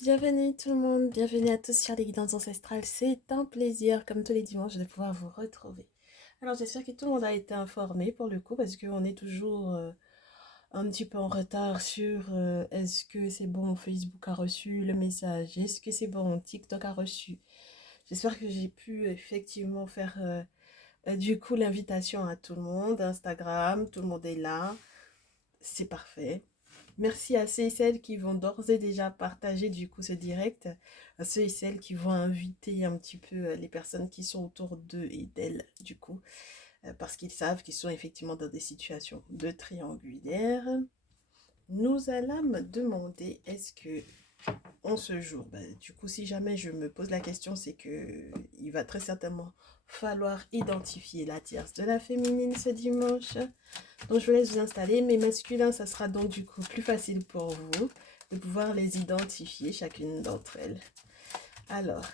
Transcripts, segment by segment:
Bienvenue tout le monde, bienvenue à tous sur les guidances ancestrales. C'est un plaisir, comme tous les dimanches, de pouvoir vous retrouver. Alors j'espère que tout le monde a été informé pour le coup, parce qu'on est toujours un petit peu en retard sur est-ce que c'est bon, Facebook a reçu le message, est-ce que c'est bon, TikTok a reçu. J'espère que j'ai pu effectivement faire du coup l'invitation à tout le monde, Instagram, tout le monde est là, c'est parfait. Merci à ceux et celles qui vont d'ores et déjà partager du coup ce direct, à ceux et celles qui vont inviter un petit peu les personnes qui sont autour d'eux et d'elles du coup, parce qu'ils savent qu'ils sont effectivement dans des situations de triangulaire. Nous allons me demander est-ce que en ce jour, du coup si jamais je me pose la question, c'est que il va très certainement falloir identifier la tierce de la féminine ce dimanche. Donc je vous laisse vous installer. Mes masculins, ça sera donc du coup plus facile pour vous de pouvoir les identifier, chacune d'entre elles. Alors,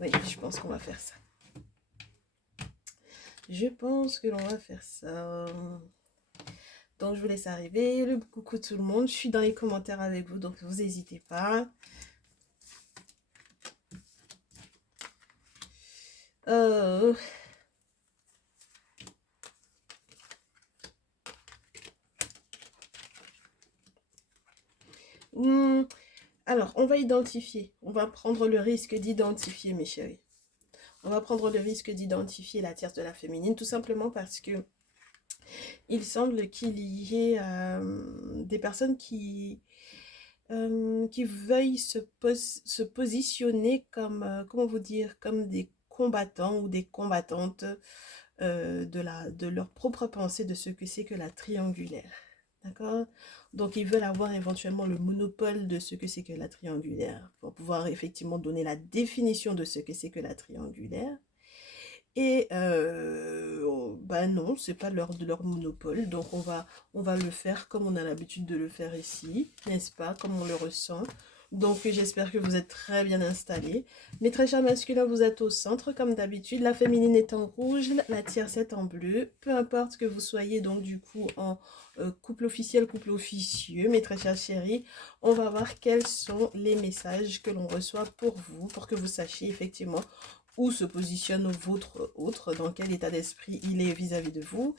oui, je pense qu'on va faire ça. Je pense que l'on va faire ça. Donc je vous laisse arriver. Le coucou tout le monde. Je suis dans les commentaires avec vous, donc vous n'hésitez pas. Euh... Alors, on va identifier. On va prendre le risque d'identifier, mes chéris. On va prendre le risque d'identifier la tierce de la féminine, tout simplement parce que il semble qu'il y ait des personnes qui veuillent se positionner comme, comment vous dire, comme des combattants ou des combattantes de leur propre pensée de ce que c'est que la triangulaire. D'accord? Donc, ils veulent avoir éventuellement le monopole de ce que c'est que la triangulaire pour pouvoir effectivement donner la définition de ce que c'est que la triangulaire. Et ben non, c'est pas de leur monopole, donc on va le faire comme on a l'habitude de le faire ici, n'est-ce pas, comme on le ressent. Donc j'espère que vous êtes très bien installés. Mes très chers masculins, vous êtes au centre comme d'habitude. La féminine est en rouge, la tierce est en bleu. Peu importe que vous soyez donc du coup en couple officiel, couple officieux, mes très chers chéris, on va voir quels sont les messages que l'on reçoit pour vous, pour que vous sachiez effectivement où se positionne votre autre, dans quel état d'esprit il est vis-à-vis de vous,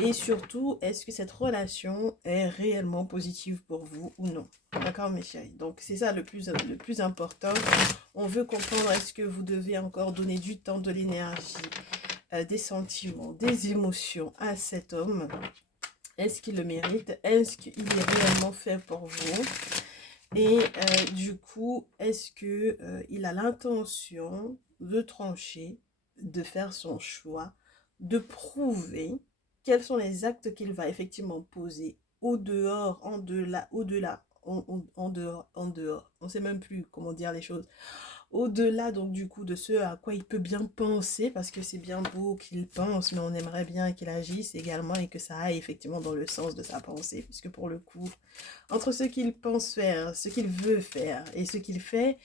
et surtout, est-ce que cette relation est réellement positive pour vous ou non. D'accord, mes chéris? Donc, c'est ça le plus important. On veut comprendre, est-ce que vous devez encore donner du temps, de l'énergie, des sentiments, des émotions à cet homme? Est-ce qu'il le mérite? Est-ce qu'il est réellement fait pour vous? Et du coup, est-ce que il a l'intention de trancher, de faire son choix, de prouver quels sont les actes qu'il va effectivement poser au dehors, en delà, au-delà, en dehors, en dehors. On ne sait même plus comment dire les choses au-delà donc du coup de ce à quoi il peut bien penser, parce que c'est bien beau qu'il pense, mais on aimerait bien qu'il agisse également et que ça aille effectivement dans le sens de sa pensée, puisque pour le coup, entre ce qu'il pense faire, ce qu'il veut faire et ce qu'il fait,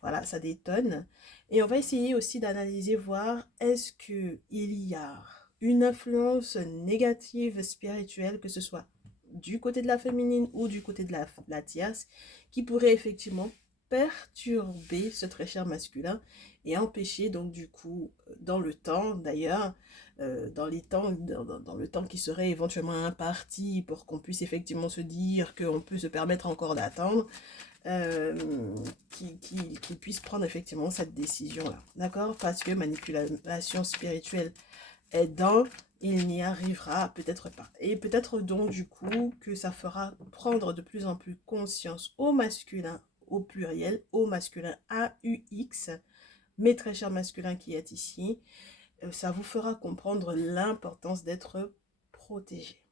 voilà, ça détonne. Et on va essayer aussi d'analyser, voir est-ce que il y a une influence négative spirituelle, que ce soit du côté de la féminine ou du côté de la tierce, qui pourrait effectivement perturber ce très cher masculin et empêcher donc du coup dans le temps d'ailleurs dans le temps qui serait éventuellement imparti pour qu'on puisse effectivement se dire qu'on peut se permettre encore d'attendre, qui puisse prendre effectivement cette décision là, d'accord, parce que manipulation spirituelle aidant, il n'y arrivera peut-être pas. Et peut-être donc du coup que ça fera prendre de plus en plus conscience au masculin, au pluriel, au masculin AUX, mes très chers masculins qui êtes ici, ça vous fera comprendre l'importance d'être protégé.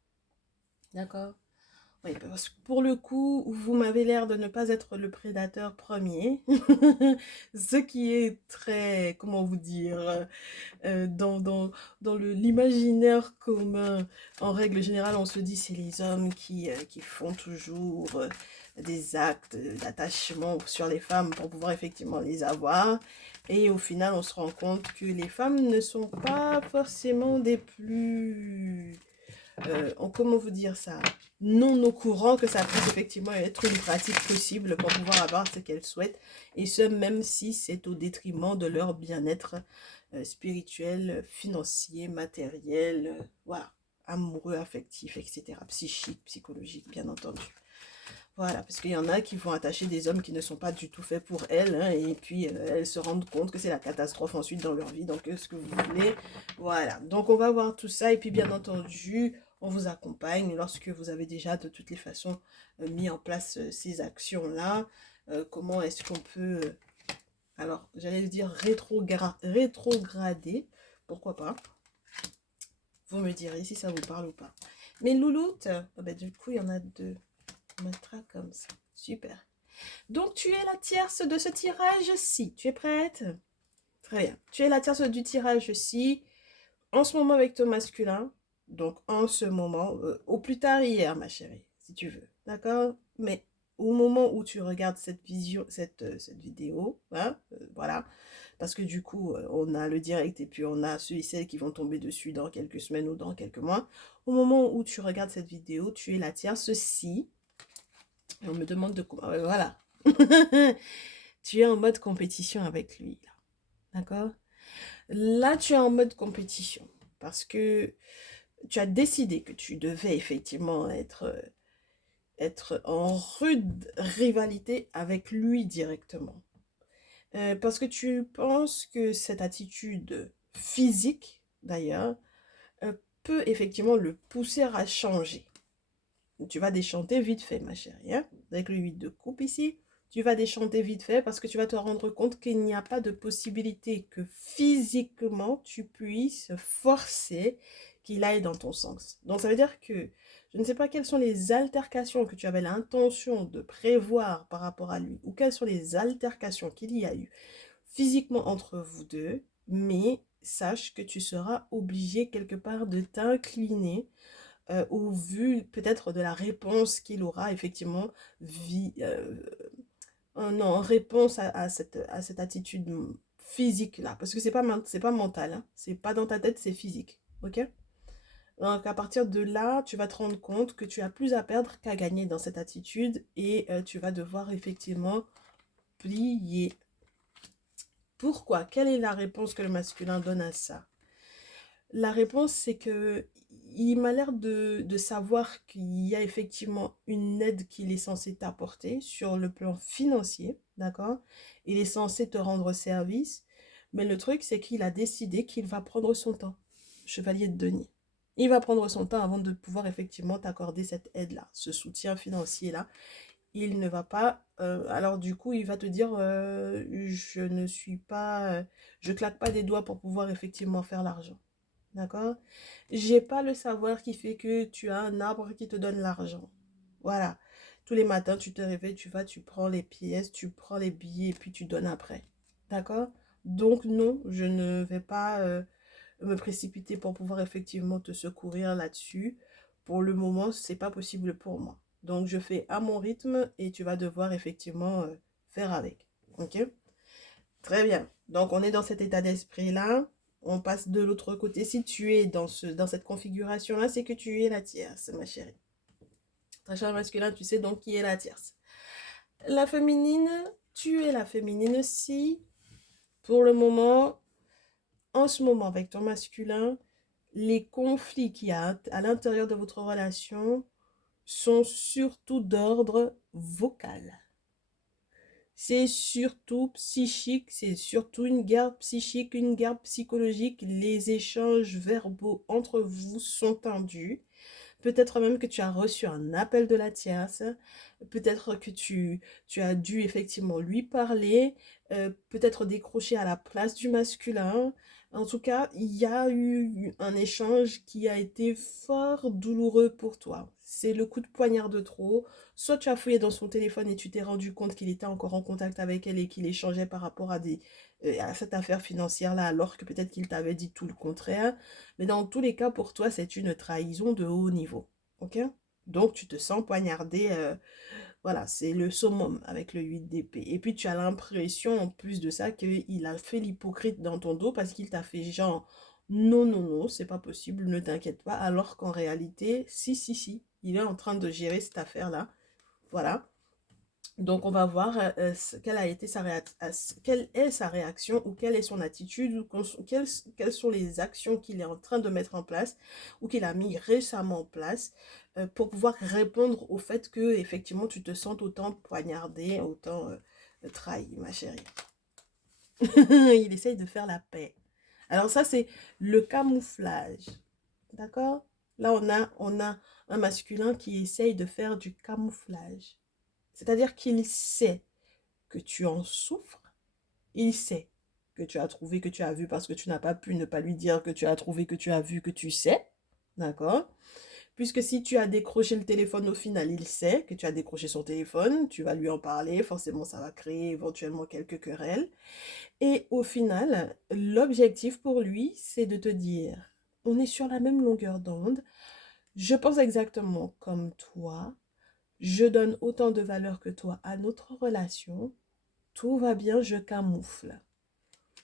D'accord? Oui, parce que pour le coup, vous m'avez l'air de ne pas être le prédateur premier, ce qui est très, comment vous dire, dans l'imaginaire commun. En règle générale, on se dit c'est les hommes qui font toujours des actes d'attachement sur les femmes pour pouvoir effectivement les avoir. Et au final, on se rend compte que les femmes ne sont pas forcément des plus comment vous dire ça, non au courant que ça puisse effectivement être une pratique possible pour pouvoir avoir ce qu'elles souhaitent, et ce, même si c'est au détriment de leur bien-être spirituel, financier, matériel, voilà, amoureux, affectif, etc., psychique, psychologique, bien entendu. Voilà, parce qu'il y en a qui vont attacher des hommes qui ne sont pas du tout faits pour elles, hein, et puis elles se rendent compte que c'est la catastrophe ensuite dans leur vie, donc ce que vous voulez, voilà. Donc on va voir tout ça, et puis bien entendu, on vous accompagne lorsque vous avez déjà de toutes les façons mis en place ces actions-là. Comment est-ce qu'on peut, alors j'allais dire rétrograder, pourquoi pas, vous me direz si ça vous parle ou pas. Mais louloute, oh ben, du coup il y en a deux. On mettra comme ça. Super. Donc, tu es la tierce de ce tirage-ci. Tu es prête? Très bien. Tu es la tierce du tirage-ci. En ce moment avec ton masculin. Donc, en ce moment, au plus tard hier, ma chérie, si tu veux. D'accord? Mais au moment où tu regardes cette vidéo, hein, voilà. Parce que du coup, on a le direct et puis on a ceux et celles qui vont tomber dessus dans quelques semaines ou dans quelques mois. Au moment où tu regardes cette vidéo, tu es la tierce-ci. Et on me demande de... voilà. Tu es en mode compétition avec lui. D'accord? Là, tu es en mode compétition. Parce que tu as décidé que tu devais effectivement être en rude rivalité avec lui directement. Parce que tu penses que cette attitude physique, d'ailleurs, peut effectivement le pousser à changer. Tu vas déchanter vite fait, ma chérie, hein? Avec le 8 de coupe ici, tu vas déchanter vite fait parce que tu vas te rendre compte qu'il n'y a pas de possibilité que physiquement tu puisses forcer qu'il aille dans ton sens. Donc ça veut dire que je ne sais pas quelles sont les altercations que tu avais l'intention de prévoir par rapport à lui, ou quelles sont les altercations qu'il y a eu physiquement entre vous deux, mais sache que tu seras obligé quelque part de t'incliner au vu peut-être de la réponse qu'il aura effectivement non, en réponse à cette attitude physique là, parce que c'est pas mental, hein. C'est pas dans ta tête, c'est physique, ok? Donc à partir de là, tu vas te rendre compte que tu as plus à perdre qu'à gagner dans cette attitude, et tu vas devoir effectivement plier. Pourquoi? Quelle est la réponse que le masculin donne à ça? La réponse, c'est que il m'a l'air de savoir qu'il y a effectivement une aide qu'il est censé t'apporter sur le plan financier, d'accord? Il est censé te rendre service, mais le truc, c'est qu'il a décidé qu'il va prendre son temps, chevalier de denier. Il va prendre son temps avant de pouvoir effectivement t'accorder cette aide-là, ce soutien financier-là. Il ne va pas... alors du coup, il va te dire, je ne suis pas... je claque pas des doigts pour pouvoir effectivement faire l'argent. D'accord? J'ai pas le savoir qui fait que tu as un arbre qui te donne l'argent. Voilà. Tous les matins, tu te réveilles, tu vas, tu prends les pièces, tu prends les billets et puis tu donnes après. D'accord? Donc non, je ne vais pas me précipiter pour pouvoir effectivement te secourir là-dessus. Pour le moment, c'est pas possible pour moi. Donc je fais à mon rythme et tu vas devoir effectivement faire avec. Ok? Très bien. Donc, on est dans cet état d'esprit-là. On passe de l'autre côté. Si tu es dans cette configuration-là, c'est que tu es la tierce, ma chérie. Très cher masculin, tu sais donc qui est la tierce. La féminine, tu es la féminine si, pour le moment, en ce moment, avec ton masculin, les conflits qu'il y a à l'intérieur de votre relation sont surtout d'ordre vocal. C'est surtout psychique, c'est surtout une guerre psychique, une guerre psychologique. Les échanges verbaux entre vous sont tendus. Peut-être même que tu as reçu un appel de la tierce. Peut-être que tu as dû effectivement lui parler. Peut-être décrocher à la place du masculin. En tout cas, il y a eu un échange qui a été fort douloureux pour toi. C'est le coup de poignard de trop. Soit tu as fouillé dans son téléphone et tu t'es rendu compte qu'il était encore en contact avec elle et qu'il échangeait par rapport à cette affaire financière-là, alors que peut-être qu'il t'avait dit tout le contraire. Mais dans tous les cas, pour toi, c'est une trahison de haut niveau. Ok? Donc, tu te sens poignardé. Voilà, c'est le summum avec le 8 d'épée. Et puis, tu as l'impression, en plus de ça, qu'il a fait l'hypocrite dans ton dos parce qu'il t'a fait genre, Non, non, non, c'est pas possible, ne t'inquiète pas. Alors qu'en réalité, si, si, si, il est en train de gérer cette affaire-là. Voilà. Donc, on va voir quelle a été quelle est sa réaction ou quelle est son attitude ou quelles sont les actions qu'il est en train de mettre en place ou qu'il a mis récemment en place pour pouvoir répondre au fait que, effectivement, tu te sens autant poignardé, autant trahi, ma chérie. Il essaye de faire la paix. Alors ça, c'est le camouflage. D'accord? Là, on a un masculin qui essaye de faire du camouflage. C'est-à-dire qu'il sait que tu en souffres. Il sait que tu as trouvé, que tu as vu, parce que tu n'as pas pu ne pas lui dire que tu as trouvé, que tu as vu, que tu sais. D'accord? Puisque si tu as décroché le téléphone au final, il sait que tu as décroché son téléphone, tu vas lui en parler, forcément ça va créer éventuellement quelques querelles. Et au final, l'objectif pour lui, c'est de te dire, on est sur la même longueur d'onde, je pense exactement comme toi, je donne autant de valeur que toi à notre relation, tout va bien, je camoufle.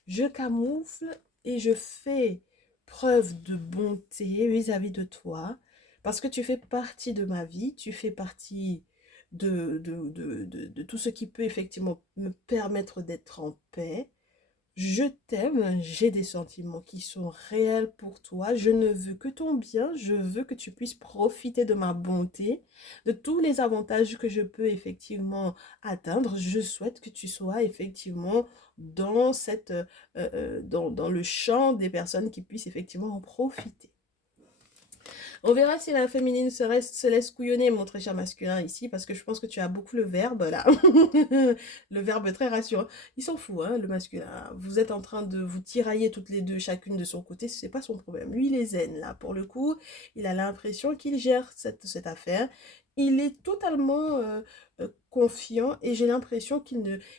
Je camoufle et je fais preuve de bonté vis-à-vis de toi, parce que tu fais partie de ma vie, tu fais partie de tout ce qui peut effectivement me permettre d'être en paix. Je t'aime, j'ai des sentiments qui sont réels pour toi. Je ne veux que ton bien, je veux que tu puisses profiter de ma bonté, de tous les avantages que je peux effectivement atteindre. Je souhaite que tu sois effectivement dans dans le champ des personnes qui puissent effectivement en profiter. On verra si la féminine se laisse couillonner, mon très cher masculin, ici, parce que je pense que tu as beaucoup le verbe, là. Le verbe très rassurant. Il s'en fout, hein, le masculin. Vous êtes en train de vous tirailler toutes les deux, chacune de son côté, c'est pas son problème. Lui, il est zen, là. Pour le coup, il a l'impression qu'il gère cette affaire. Il est totalement confiant et j'ai l'impression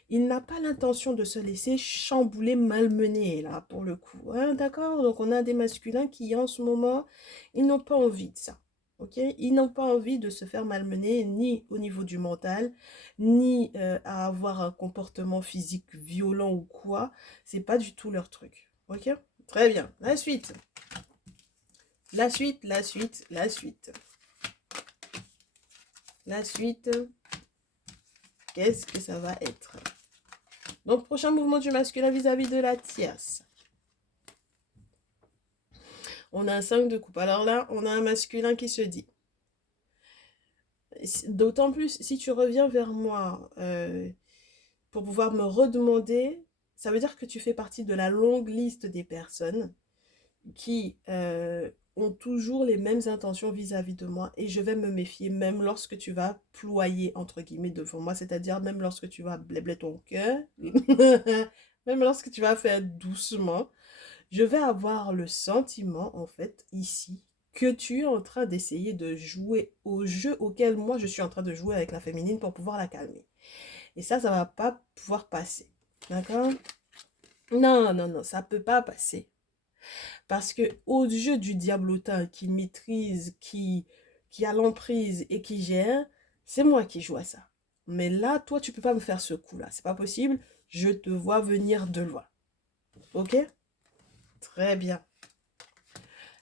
il n'a pas l'intention de se laisser chambouler, malmener, là, pour le coup. Hein, d'accord? Donc, on a des masculins qui, en ce moment, ils n'ont pas envie de ça. Ok, ils n'ont pas envie de se faire malmener ni au niveau du mental, ni à avoir un comportement physique violent ou quoi. C'est pas du tout leur truc. Ok, très bien. La suite. La suite, la suite, la suite. La suite, qu'est-ce que ça va être? Donc, prochain mouvement du masculin vis-à-vis de la tierce. On a un 5 de coupe. Alors là, on a un masculin qui se dit. D'autant plus, si tu reviens vers moi pour pouvoir me redemander, ça veut dire que tu fais partie de la longue liste des personnes qui ont toujours les mêmes intentions vis-à-vis de moi et je vais me méfier même lorsque tu vas ployer entre guillemets devant moi, c'est-à-dire même lorsque tu vas blébler ton cœur, même lorsque tu vas faire doucement, je vais avoir le sentiment en fait ici que tu es en train d'essayer de jouer au jeu auquel moi je suis en train de jouer avec la féminine pour pouvoir la calmer. Et ça va pas pouvoir passer. D'accord? Non, non, non, ça peut pas passer. Parce que au jeu du diablotin qui maîtrise, qui a l'emprise et qui gère, c'est moi qui joue à ça. Mais là, toi, tu peux pas me faire ce coup-là. C'est pas possible. Je te vois venir de loin. Ok? Très bien.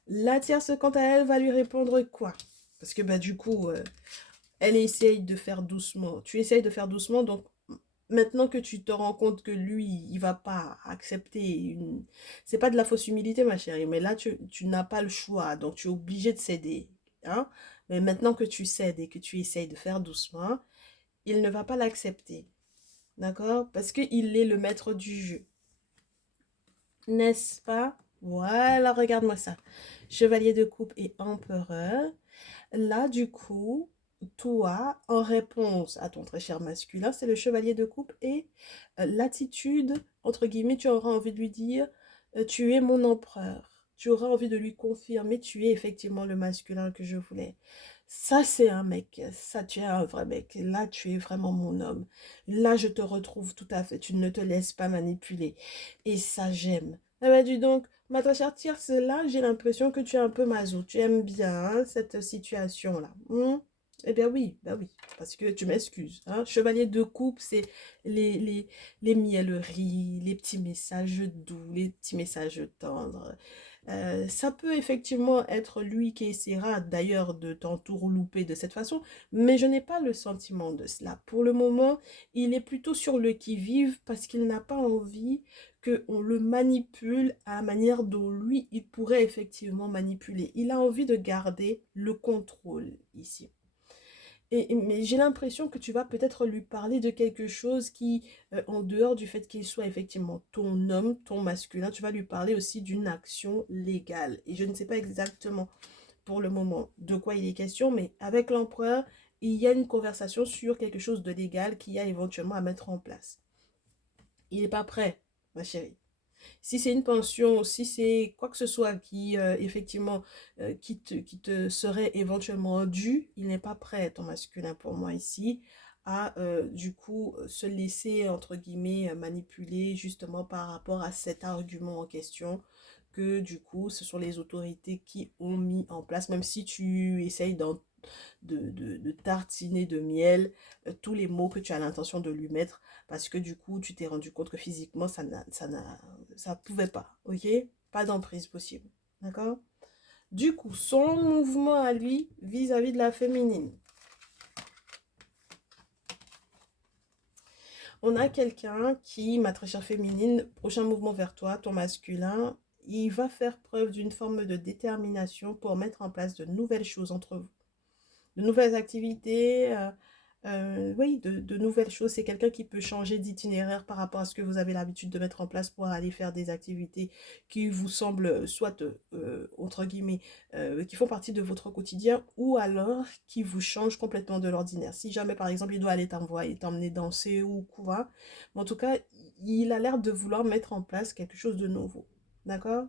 La tierce, quant à elle, va lui répondre quoi? Parce que bah du coup, elle essaye de faire doucement. Tu essayes de faire doucement, donc maintenant que tu te rends compte que lui, il va pas accepter une... C'est pas de la fausse humilité, ma chérie, mais là, tu n'as pas le choix, donc tu es obligé de céder. Hein? Mais maintenant que tu cèdes et que tu essayes de faire doucement, il ne va pas l'accepter. D'accord? Parce qu'il est le maître du jeu. N'est-ce pas? Voilà, regarde-moi ça. Chevalier de coupe et empereur. Là, du coup, toi, en réponse à ton très cher masculin, c'est le chevalier de coupe et l'attitude, entre guillemets, tu auras envie de lui dire, tu es mon empereur. Tu auras envie de lui confirmer, tu es effectivement le masculin que je voulais. Ça, c'est un mec. Ça, tu es un vrai mec. Là, tu es vraiment mon homme. Là, je te retrouve tout à fait. Tu ne te laisses pas manipuler. Et ça, j'aime. Ah bah, dis donc, ma très chère tierce, là, j'ai l'impression que tu es un peu maso. Tu aimes bien hein, cette situation-là. Eh bien oui, bah oui, parce que tu m'excuses. Hein. Chevalier de coupe, c'est les mieleries, les petits messages doux, les petits messages tendres. Ça peut effectivement être lui qui essaiera d'ailleurs de t'entourlouper de cette façon, mais je n'ai pas le sentiment de cela. Pour le moment, il est plutôt sur le qui-vive parce qu'il n'a pas envie qu'on le manipule à la manière dont lui, il pourrait effectivement manipuler. Il a envie de garder le contrôle ici. Mais j'ai l'impression que tu vas peut-être lui parler de quelque chose qui, en dehors du fait qu'il soit effectivement ton homme, ton masculin, tu vas lui parler aussi d'une action légale. Et je ne sais pas exactement pour le moment de quoi il est question, mais avec l'empereur, il y a une conversation sur quelque chose de légal qu'il y a éventuellement à mettre en place. Il n'est pas prêt, ma chérie. Si c'est une pension, si c'est quoi que ce soit qui, effectivement, qui te serait éventuellement dû, il n'est pas prêt, ton masculin, pour moi ici, à, du coup, se laisser, entre guillemets, manipuler justement par rapport à cet argument en question que, du coup, ce sont les autorités qui ont mis en place, même si tu essayes de tartiner de miel tous les mots que tu as l'intention de lui mettre parce que du coup tu t'es rendu compte que physiquement ça pouvait pas, ok, pas d'emprise possible, d'accord. Du coup son mouvement à lui vis-à-vis de la féminine, on a quelqu'un qui, ma très chère féminine, prochain mouvement vers toi, ton masculin, il va faire preuve d'une forme de détermination pour mettre en place de nouvelles choses entre vous, de nouvelles activités, oui, de nouvelles choses. C'est quelqu'un qui peut changer d'itinéraire par rapport à ce que vous avez l'habitude de mettre en place pour aller faire des activités qui vous semblent soit, entre guillemets, qui font partie de votre quotidien ou alors qui vous changent complètement de l'ordinaire. Si jamais, par exemple, il doit aller t'emmener danser ou quoi, mais en tout cas, il a l'air de vouloir mettre en place quelque chose de nouveau. D'accord?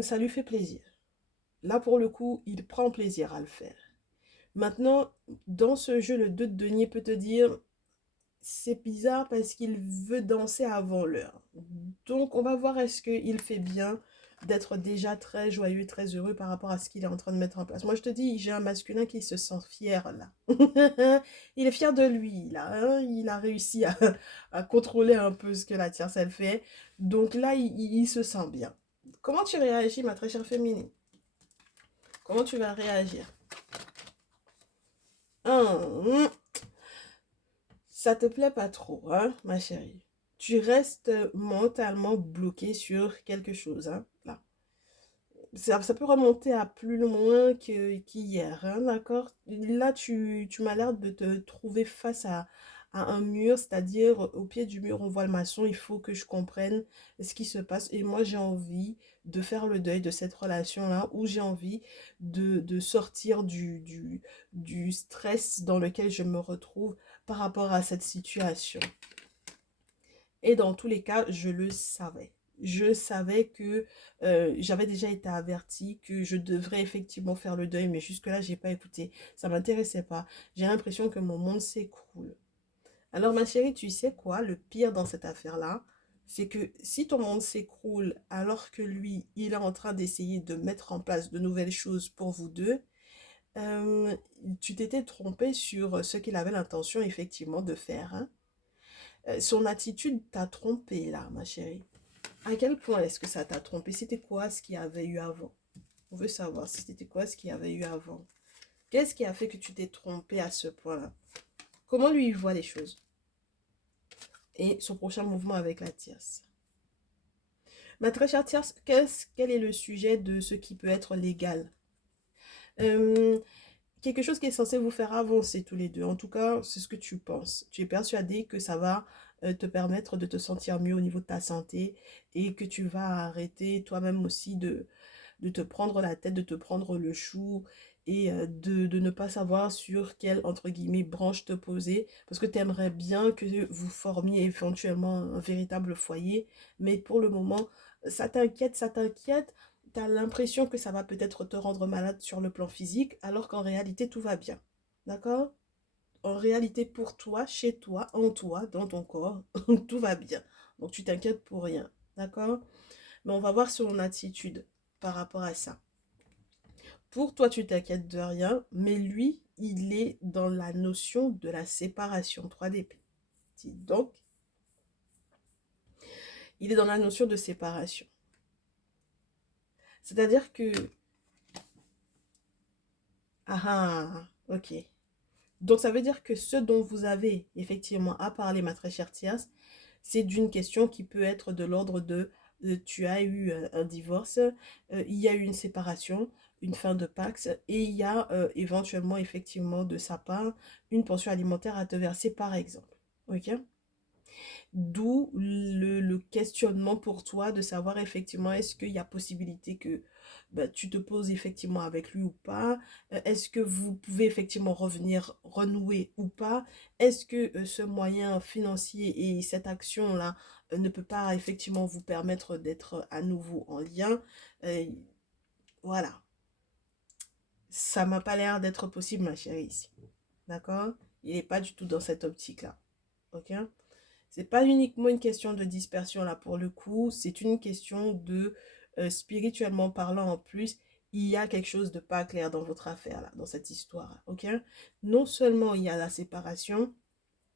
Ça lui fait plaisir. Là, pour le coup, il prend plaisir à le faire. Maintenant, dans ce jeu, le 2 de denier peut te dire, c'est bizarre parce qu'il veut danser avant l'heure. Donc, on va voir est-ce qu'il fait bien d'être déjà très joyeux, très heureux par rapport à ce qu'il est en train de mettre en place. Moi, je te dis, j'ai un masculin qui se sent fier là. Il est fier de lui là, hein. Il a réussi à contrôler un peu ce que la tierce elle fait. Donc là, il se sent bien. Comment tu réagis, ma très chère féminine? Comment tu vas réagir? Hum, Ça te plaît pas trop, hein, ma chérie. Tu restes mentalement bloqué sur quelque chose, hein, là. Ça peut remonter à plus loin qu'hier, hein, d'accord? Là, tu m'as l'air de te trouver face à un mur, c'est-à-dire au pied du mur, on voit le maçon, il faut que je comprenne ce qui se passe. Et moi, j'ai envie de faire le deuil de cette relation-là, où j'ai envie de sortir du stress dans lequel je me retrouve par rapport à cette situation. Et dans tous les cas, je le savais. Je savais que j'avais déjà été avertie que je devrais effectivement faire le deuil, mais jusque-là, j'ai pas écouté. Ça m'intéressait pas. J'ai l'impression que mon monde s'écroule. Alors, ma chérie, tu sais quoi? Le pire dans cette affaire-là, c'est que si ton monde s'écroule alors que lui, il est en train d'essayer de mettre en place de nouvelles choses pour vous deux, euh, tu t'étais trompé sur ce qu'il avait l'intention effectivement de faire, hein. Son attitude t'a trompé là, ma chérie. À quel point est-ce que ça t'a trompé? C'était quoi ce qu'il y avait eu avant? On veut savoir si c'était quoi ce qu'il y avait eu avant. Qu'est-ce qui a fait que tu t'es trompé à ce point-là? Comment lui il voit les choses? Et son prochain mouvement avec la tierce. Ma très chère tierce, quel est le sujet de ce qui peut être légal? Euh, Quelque chose qui est censé vous faire avancer tous les deux. En tout cas, c'est ce que tu penses. Tu es persuadé que ça va te permettre de te sentir mieux au niveau de ta santé et que tu vas arrêter toi-même aussi de te prendre la tête, de te prendre le chou et de ne pas savoir sur quelle, entre guillemets, branche te poser. Parce que tu aimerais bien que vous formiez éventuellement un véritable foyer. Mais pour le moment, ça t'inquiète, ça t'inquiète. Tu as l'impression que ça va peut-être te rendre malade sur le plan physique, alors qu'en réalité, tout va bien. D'accord? En réalité, pour toi, chez toi, en toi, dans ton corps, tout va bien. Donc, tu t'inquiètes pour rien. D'accord? Mais on va voir son attitude par rapport à ça. Pour toi, tu t'inquiètes de rien, mais lui, il est dans la notion de la séparation 3D. Donc, il est dans la notion de séparation. C'est-à-dire que... Ah ah, ok. Donc ça veut dire que ce dont vous avez effectivement à parler, ma très chère Thias, c'est d'une question qui peut être de l'ordre de tu as eu un divorce, il y a eu une séparation, une fin de Pax, et il y a éventuellement effectivement de sa part une pension alimentaire à te verser par exemple. Ok? D'où le questionnement pour toi de savoir effectivement est-ce qu'il y a possibilité que bah, tu te poses effectivement avec lui ou pas. Est-ce que vous pouvez effectivement revenir renouer ou pas. Est-ce que ce moyen financier et cette action-là ne peut pas effectivement vous permettre d'être à nouveau en lien. Euh, voilà, ça m'a pas l'air d'être possible ma chérie ici. D'accord? Il n'est pas du tout dans cette optique-là. Ok? C'est pas uniquement une question de dispersion là pour le coup, c'est une question de spirituellement parlant en plus, il y a quelque chose de pas clair dans votre affaire là, dans cette histoire, là, ok? Non seulement il y a la séparation,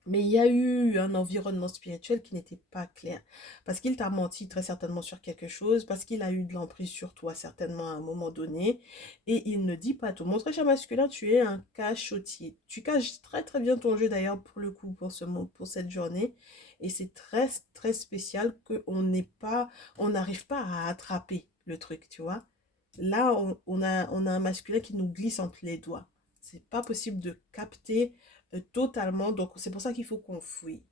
mais il y a eu un environnement spirituel qui n'était pas clair. Parce qu'il t'a menti très certainement sur quelque chose, parce qu'il a eu de l'emprise sur toi certainement à un moment donné, et il ne dit pas tout. Mon très cher masculin, tu es un cachotier. Tu caches très très bien ton jeu d'ailleurs pour le coup, pour ce mot, pour cette journée. Et c'est très très spécial qu'on n'est pas, on n'arrive pas à attraper le truc, tu vois. Là, on a un masculin qui nous glisse entre les doigts. C'est pas possible de capter totalement. Donc, c'est pour ça qu'il faut qu'on fouille.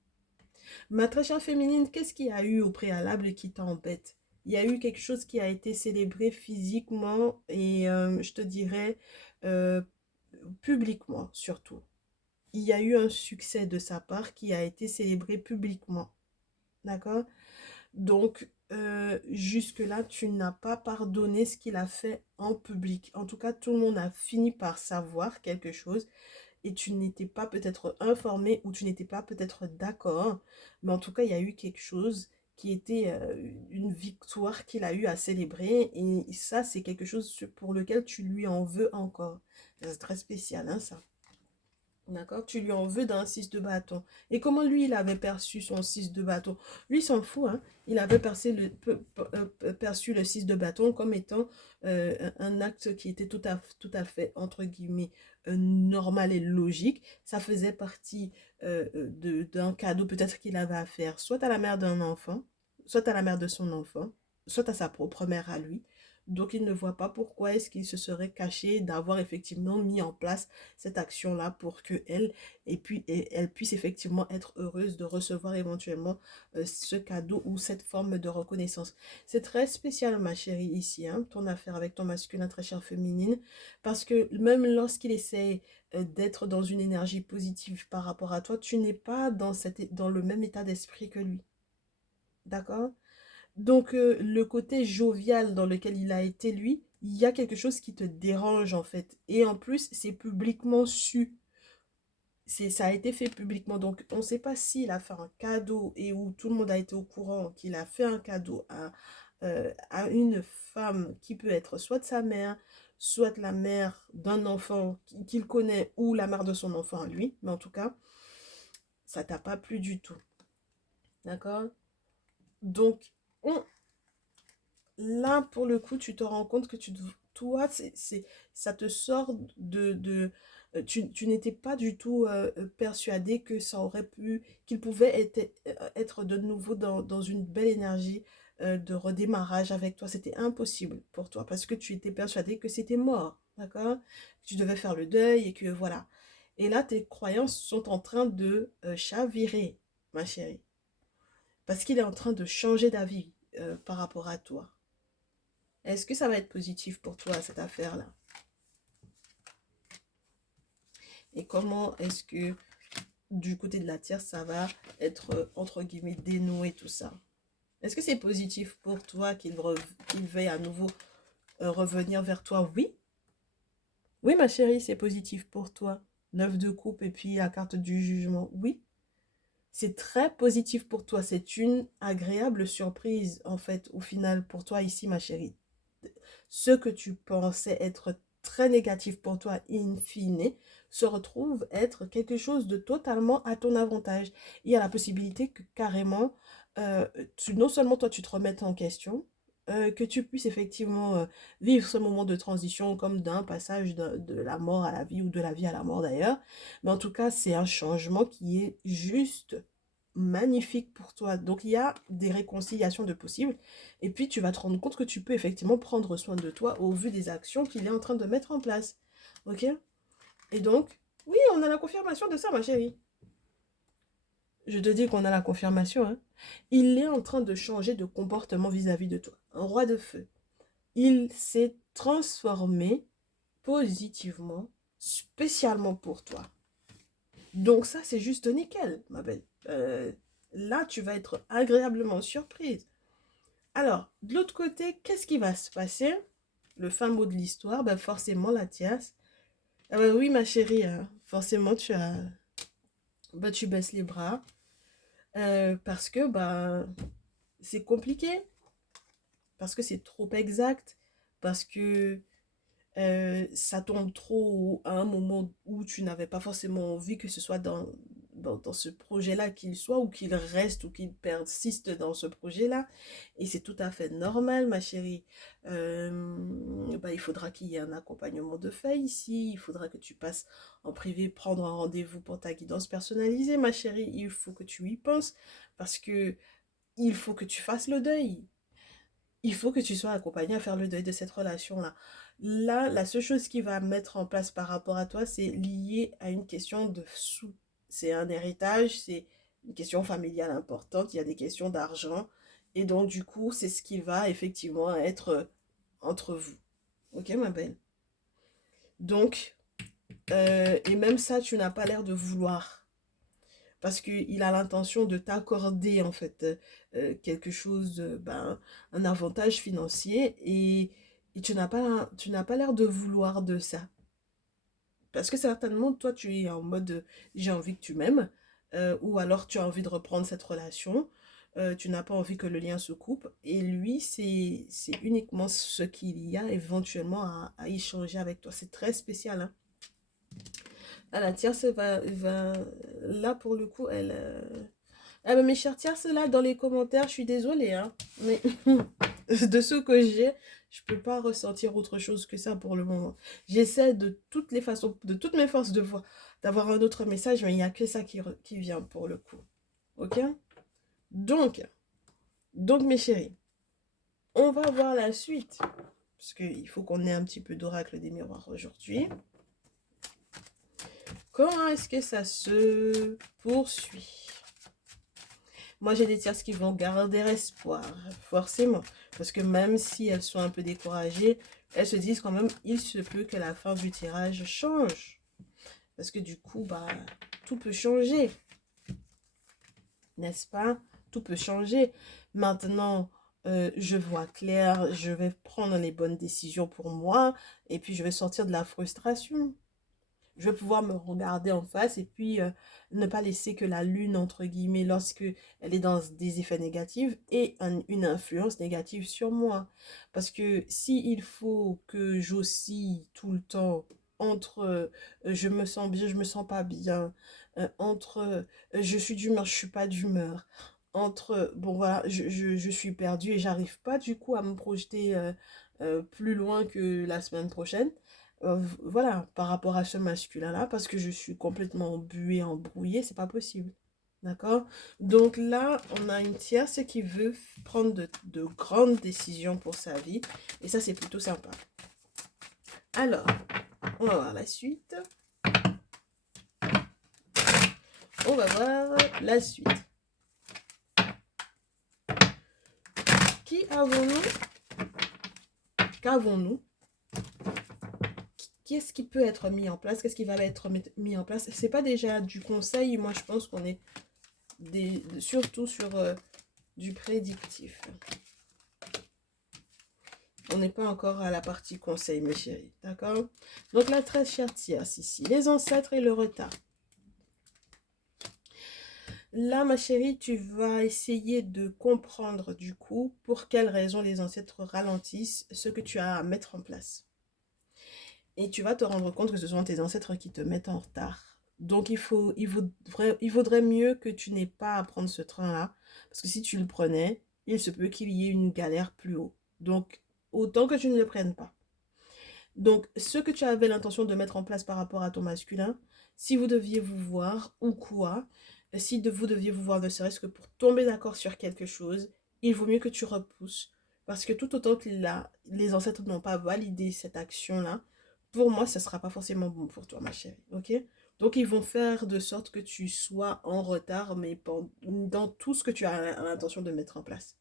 Ma très chère féminine, qu'est-ce qu'il y a eu au préalable et qui t'embête? Il y a eu quelque chose qui a été célébré physiquement et je te dirais euh, publiquement surtout. Il y a eu un succès de sa part qui a été célébré publiquement. D'accord? Donc, jusque-là, tu n'as pas pardonné ce qu'il a fait en public. En tout cas, tout le monde a fini par savoir quelque chose et tu n'étais pas peut-être informé ou tu n'étais pas peut-être d'accord, mais en tout cas, il y a eu quelque chose qui était une victoire qu'il a eu à célébrer et ça, c'est quelque chose pour lequel tu lui en veux encore. C'est très spécial, hein, ça. D'accord? Tu lui en veux d'un 6 de bâton. Et comment lui, il avait perçu son 6 de bâton? Lui, il s'en fout, hein. Il avait perçu le 6 de bâton comme étant un acte qui était tout à fait, entre guillemets, normal et logique. Ça faisait partie d'un cadeau peut-être qu'il avait à faire, soit à la mère d'un enfant, soit à la mère de son enfant, soit à sa propre mère à lui. Donc, il ne voit pas pourquoi est-ce qu'il se serait caché d'avoir effectivement mis en place cette action-là pour que elle puisse effectivement être heureuse de recevoir éventuellement ce cadeau ou cette forme de reconnaissance. C'est très spécial, ma chérie, ici, hein, ton affaire avec ton masculin très cher féminine, parce que même lorsqu'il essaie d'être dans une énergie positive par rapport à toi, tu n'es pas dans le même état d'esprit que lui. D'accord? Donc, le côté jovial dans lequel il a été, lui, il y a quelque chose qui te dérange en fait. Et en plus, c'est publiquement su. Ça a été fait publiquement. Donc, on ne sait pas s'il a fait un cadeau et où tout le monde a été au courant qu'il a fait un cadeau à une femme qui peut être soit de sa mère, soit la mère d'un enfant qu'il connaît ou la mère de son enfant à lui. Mais en tout cas, ça t'a pas plu du tout. D'accord? Donc, on, là, pour le coup, tu te rends compte que toi, ça te sort tu n'étais pas du tout persuadé que ça aurait pu, qu'il pouvait être de nouveau dans une belle énergie de redémarrage avec toi. C'était impossible pour toi parce que tu étais persuadé que c'était mort, d'accord? Que tu devais faire le deuil et que voilà. Et là, tes croyances sont en train de chavirer, ma chérie, parce qu'il est en train de changer d'avis par rapport à toi. Est-ce que ça va être positif pour toi, cette affaire-là? Et comment est-ce que du côté de la tierce, ça va être, entre guillemets, dénoué tout ça? Est-ce que c'est positif pour toi qu'il veuille à nouveau revenir vers toi? Oui. Oui, ma chérie, c'est positif pour toi. 9 de coupe et puis la carte du jugement. Oui. C'est très positif pour toi. C'est une agréable surprise, en fait, au final, pour toi ici, ma chérie. Ce que tu pensais être très négatif pour toi, in fine, se retrouve être quelque chose de totalement à ton avantage. Il y a la possibilité que carrément, non seulement toi, tu te remettes en question, que tu puisses effectivement vivre ce moment de transition comme d'un passage de la mort à la vie ou de la vie à la mort d'ailleurs. Mais en tout cas, c'est un changement qui est juste magnifique pour toi. Donc, il y a des réconciliations de possibles. Et puis, tu vas te rendre compte que tu peux effectivement prendre soin de toi au vu des actions qu'il est en train de mettre en place. Ok? Et donc, oui, on a la confirmation de ça, ma chérie. Je te dis qu'on a la confirmation, hein. Il est en train de changer de comportement vis-à-vis de toi. Un roi de feu. Il s'est transformé positivement, spécialement pour toi. Donc ça, c'est juste nickel, ma belle. Là, tu vas être agréablement surprise. Alors, de l'autre côté, qu'est-ce qui va se passer? Le fin mot de l'histoire, ben forcément, la tierce. Ah ben oui, ma chérie, hein, forcément, tu baisses les bras. Parce que c'est compliqué, parce que c'est trop exact, parce que ça tombe trop à un moment où tu n'avais pas forcément envie que ce soit dans ce projet-là qu'il soit, ou qu'il reste, ou qu'il persiste dans ce projet-là. Et c'est tout à fait normal, ma chérie. Il faudra qu'il y ait un accompagnement de fait ici. Il faudra que tu passes en privé, prendre un rendez-vous pour ta guidance personnalisée, ma chérie. Il faut que tu y penses, parce que il faut que tu fasses le deuil. Il faut que tu sois accompagné à faire le deuil de cette relation-là. Là, la seule chose qui va mettre en place par rapport à toi, c'est lié à une question de sous. C'est un héritage, c'est une question familiale importante, il y a des questions d'argent. Et donc, du coup, c'est ce qui va effectivement être entre vous. Ok, ma belle? Donc, et même ça, tu n'as pas l'air de vouloir. Parce qu'il a l'intention de t'accorder, en fait, quelque chose, un avantage financier. Et tu n'as pas l'air de vouloir de ça. Parce que certainement, toi, tu es en mode j'ai envie que tu m'aimes, ou alors tu as envie de reprendre cette relation, tu n'as pas envie que le lien se coupe, et lui, c'est uniquement ce qu'il y a éventuellement à échanger avec toi. C'est très spécial, hein. Ah, la tierce là pour le coup, elle. Ah, ben, mes chères tierces, là dans les commentaires, je suis désolée, hein, mais de ce que j'ai, je peux pas ressentir autre chose que ça pour le moment. J'essaie de toutes les façons, de toutes mes forces de voir, d'avoir un autre message, mais il n'y a que ça qui vient pour le coup. Ok? Donc, mes chéris, on va voir la suite. Parce qu'il faut qu'on ait un petit peu d'oracle des miroirs aujourd'hui. Comment est-ce que ça se poursuit? Moi, j'ai des tierces qui vont garder espoir, forcément. Parce que même si elles sont un peu découragées, elles se disent quand même, il se peut que la fin du tirage change. Parce que du coup, tout peut changer. N'est-ce pas? Tout peut changer. Maintenant, je vois clair, je vais prendre les bonnes décisions pour moi. Et puis, je vais sortir de la frustration. Je vais pouvoir me regarder en face et puis ne pas laisser que la lune, entre guillemets, lorsque elle est dans des effets négatifs, ait une influence négative sur moi. Parce que s'il faut que j'oscille tout le temps entre je me sens bien, je me sens pas bien, entre je suis d'humeur, je suis pas d'humeur, entre bon voilà, je suis perdue et j'arrive pas du coup à me projeter plus loin que la semaine prochaine, voilà, par rapport à ce masculin-là, parce que je suis complètement embuée, embrouillée, c'est pas possible. D'accord? Donc là, on a une tierce qui veut prendre de grandes décisions pour sa vie. Et ça, c'est plutôt sympa. Alors, on va voir la suite. On va voir la suite. Qui avons-nous? Qu'avons-nous? Qu'est-ce qui peut être mis en place? Qu'est-ce qui va être mis en place? C'est pas déjà du conseil. Moi, je pense qu'on est surtout sur du prédictif. On n'est pas encore à la partie conseil, mes chéris. D'accord? Donc, la très chère tierce ici. Les ancêtres et le retard. Là, ma chérie, tu vas essayer de comprendre du coup pour quelles raisons les ancêtres ralentissent ce que tu as à mettre en place. Et tu vas te rendre compte que ce sont tes ancêtres qui te mettent en retard. Donc, il vaudrait mieux que tu n'aies pas à prendre ce train-là. Parce que si tu le prenais, il se peut qu'il y ait une galère plus haut. Donc, autant que tu ne le prennes pas. Donc, ce que tu avais l'intention de mettre en place par rapport à ton masculin, si vous deviez vous voir ou quoi, si vous deviez vous voir ne serait-ce que pour tomber d'accord sur quelque chose, il vaut mieux que tu repousses. Parce que tout autant que les ancêtres n'ont pas validé cette action-là, pour moi, ce ne sera pas forcément bon pour toi, ma chérie. Ok? Donc, ils vont faire de sorte que tu sois en retard, mais dans tout ce que tu as l'intention de mettre en place.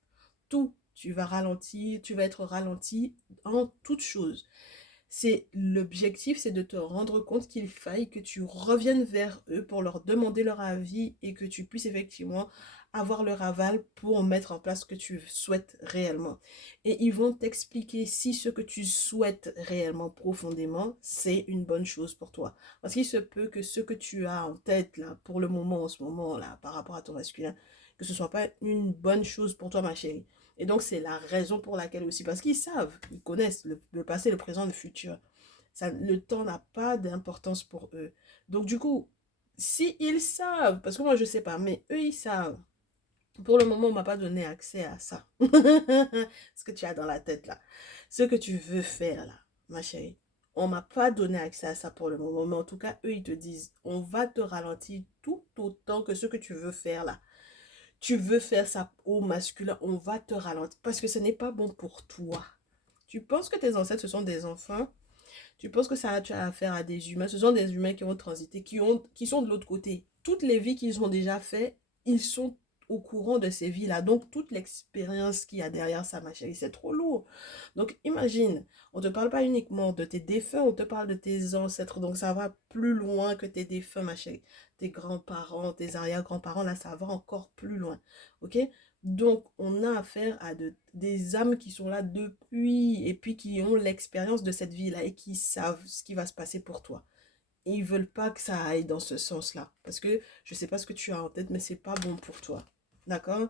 Tout. Tu vas ralentir, tu vas être ralenti en toutes choses. C'est l'objectif, c'est de te rendre compte qu'il faille que tu reviennes vers eux pour leur demander leur avis et que tu puisses effectivement avoir leur aval pour mettre en place ce que tu souhaites réellement. Et ils vont t'expliquer si ce que tu souhaites réellement profondément, c'est une bonne chose pour toi. Parce qu'il se peut que ce que tu as en tête là, pour le moment, en ce moment là, par rapport à ton masculin, que ce soit pas une bonne chose pour toi, ma chérie. Et donc, c'est la raison pour laquelle aussi, parce qu'ils savent, ils connaissent le passé, le présent, le futur. Ça, le temps n'a pas d'importance pour eux. Donc, du coup, si ils savent, parce que moi, je ne sais pas, mais eux, ils savent. Pour le moment, on ne m'a pas donné accès à ça. Ce que tu as dans la tête, là. Ce que tu veux faire, là, ma chérie. On ne m'a pas donné accès à ça pour le moment. Mais en tout cas, eux, ils te disent, on va te ralentir tout autant que ce que tu veux faire, là. Tu veux faire ça au masculin, on va te ralentir parce que ce n'est pas bon pour toi. Tu penses que tes ancêtres, ce sont des enfants. Tu penses que ça, tu as affaire à des humains. Ce sont des humains qui ont transité, qui sont de l'autre côté. Toutes les vies qu'ils ont déjà fait, ils sont au courant de ces vies-là. Donc, toute l'expérience qu'il y a derrière ça, ma chérie, c'est trop lourd. Donc, imagine, on ne te parle pas uniquement de tes défunts, on te parle de tes ancêtres. Donc, ça va plus loin que tes défunts, ma chérie. Tes grands-parents, tes arrière-grands-parents, là, ça va encore plus loin. OK? Donc, on a affaire à des âmes qui sont là depuis et puis qui ont l'expérience de cette vie-là et qui savent ce qui va se passer pour toi. Et ils veulent pas que ça aille dans ce sens-là. Parce que je sais pas ce que tu as en tête, mais c'est pas bon pour toi. D'accord?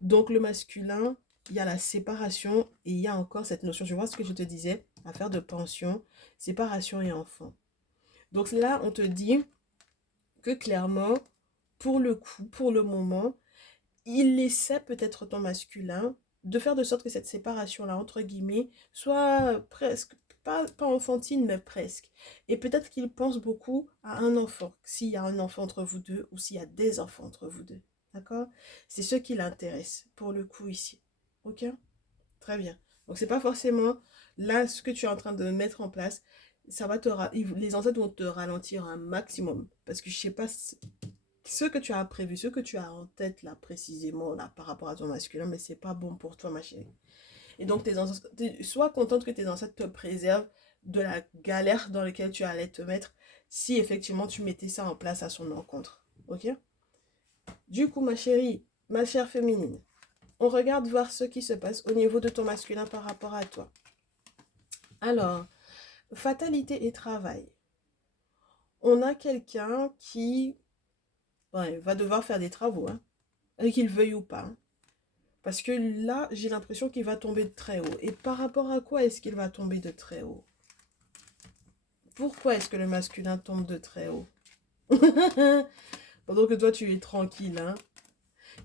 Donc, le masculin, il y a la séparation et il y a encore cette notion, tu vois ce que je te disais, affaire de pension, séparation et enfant. Donc là, on te dit que clairement, pour le coup, pour le moment, il essaie peut-être ton masculin de faire de sorte que cette séparation-là, entre guillemets, soit presque, pas enfantine, mais presque. Et peut-être qu'il pense beaucoup à un enfant, s'il y a un enfant entre vous deux ou s'il y a des enfants entre vous deux. D'accord? C'est ce qui l'intéresse, pour le coup, ici. Ok? Très bien. Donc, c'est pas forcément là ce que tu es en train de mettre en place. Ça va les ancêtres vont te ralentir un maximum. Parce que je sais pas ce que tu as prévu, ce que tu as en tête là précisément là par rapport à ton masculin, mais c'est pas bon pour toi, ma chérie. Et donc sois contente que tes ancêtres te préservent de la galère dans laquelle tu allais te mettre si effectivement tu mettais ça en place à son encontre. Ok? Du coup, ma chérie, ma chère féminine, on regarde voir ce qui se passe au niveau de ton masculin par rapport à toi. Alors, fatalité et travail. On a quelqu'un qui va devoir faire des travaux, hein, qu'il veuille ou pas, hein. Parce que là, j'ai l'impression qu'il va tomber de très haut. Et par rapport à quoi est-ce qu'il va tomber de très haut? Pourquoi est-ce que le masculin tombe de très haut? Pendant que toi, tu es tranquille, hein?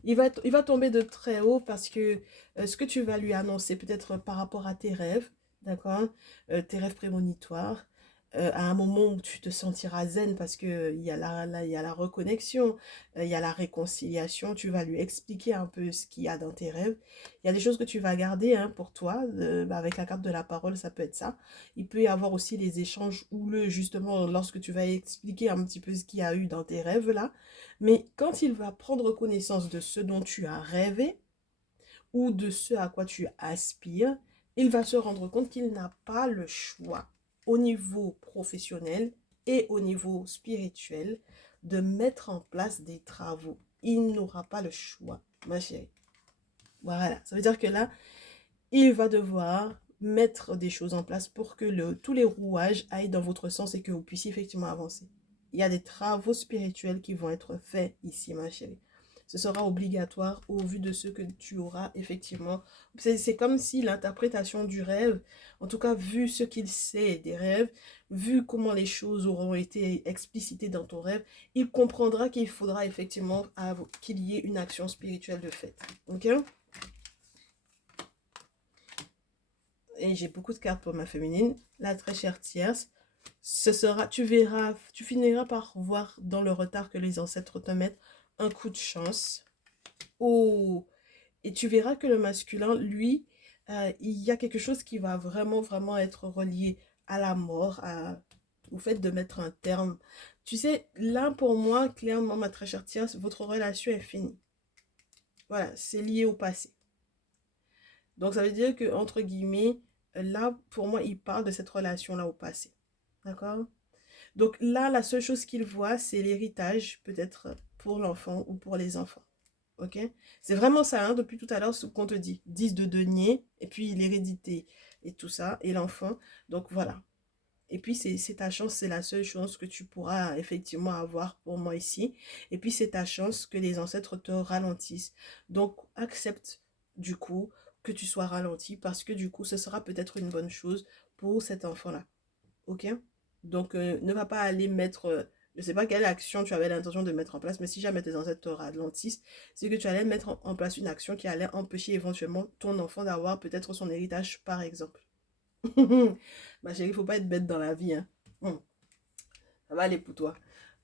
Il va tomber de très haut parce que ce que tu vas lui annoncer, peut-être par rapport à tes rêves, d'accord? Tes rêves prémonitoires, à un moment où tu te sentiras zen parce que il y a la reconnexion, il y a la réconciliation, tu vas lui expliquer un peu ce qu'il y a dans tes rêves. Il y a des choses que tu vas garder, hein, pour toi, avec la carte de la parole, ça peut être ça. Il peut y avoir aussi les échanges houleux, justement, lorsque tu vas expliquer un petit peu ce qu'il y a eu dans tes rêves, là. Mais quand il va prendre connaissance de ce dont tu as rêvé ou de ce à quoi tu aspires, il va se rendre compte qu'il n'a pas le choix au niveau professionnel et au niveau spirituel de mettre en place des travaux. Il n'aura pas le choix, ma chérie. Voilà, ça veut dire que là, il va devoir mettre des choses en place pour que tous les rouages aillent dans votre sens et que vous puissiez effectivement avancer. Il y a des travaux spirituels qui vont être faits ici, ma chérie. Ce sera obligatoire au vu de ce que tu auras effectivement. C'est comme si l'interprétation du rêve, en tout cas vu ce qu'il sait des rêves, vu comment les choses auront été explicitées dans ton rêve, il comprendra qu'il faudra effectivement qu'il y ait une action spirituelle de fait. Ok? et j'ai beaucoup de cartes pour ma féminine, la très chère tierce, ce sera, tu verras, tu finiras par voir dans le retard que les ancêtres te mettent un coup de chance. Oh, et tu verras que le masculin, lui, il y a quelque chose qui va vraiment, vraiment être relié à la mort, au fait de mettre un terme. Tu sais, là, pour moi, clairement, ma très chère tierce, votre relation est finie. Voilà, c'est lié au passé. Donc, ça veut dire que, entre guillemets, là, pour moi, il parle de cette relation-là au passé. D'accord? Donc là, la seule chose qu'il voit, c'est l'héritage, peut-être pour l'enfant ou pour les enfants. Ok? C'est vraiment ça, hein, depuis tout à l'heure, ce qu'on te dit. 10 de denier, et puis l'hérédité, et tout ça, et l'enfant. Donc voilà. Et puis c'est ta chance, c'est la seule chance que tu pourras effectivement avoir pour moi ici. Et puis c'est ta chance que les ancêtres te ralentissent. Donc accepte du coup que tu sois ralenti parce que du coup ce sera peut-être une bonne chose pour cet enfant-là. Ok? Donc, ne va pas aller mettre, je ne sais pas quelle action tu avais l'intention de mettre en place, mais si jamais tes ancêtres te ralentissent, c'est que tu allais mettre en place une action qui allait empêcher éventuellement ton enfant d'avoir peut-être son héritage, par exemple. Ma chérie, il ne faut pas être bête dans la vie, hein. Ça va aller pour toi.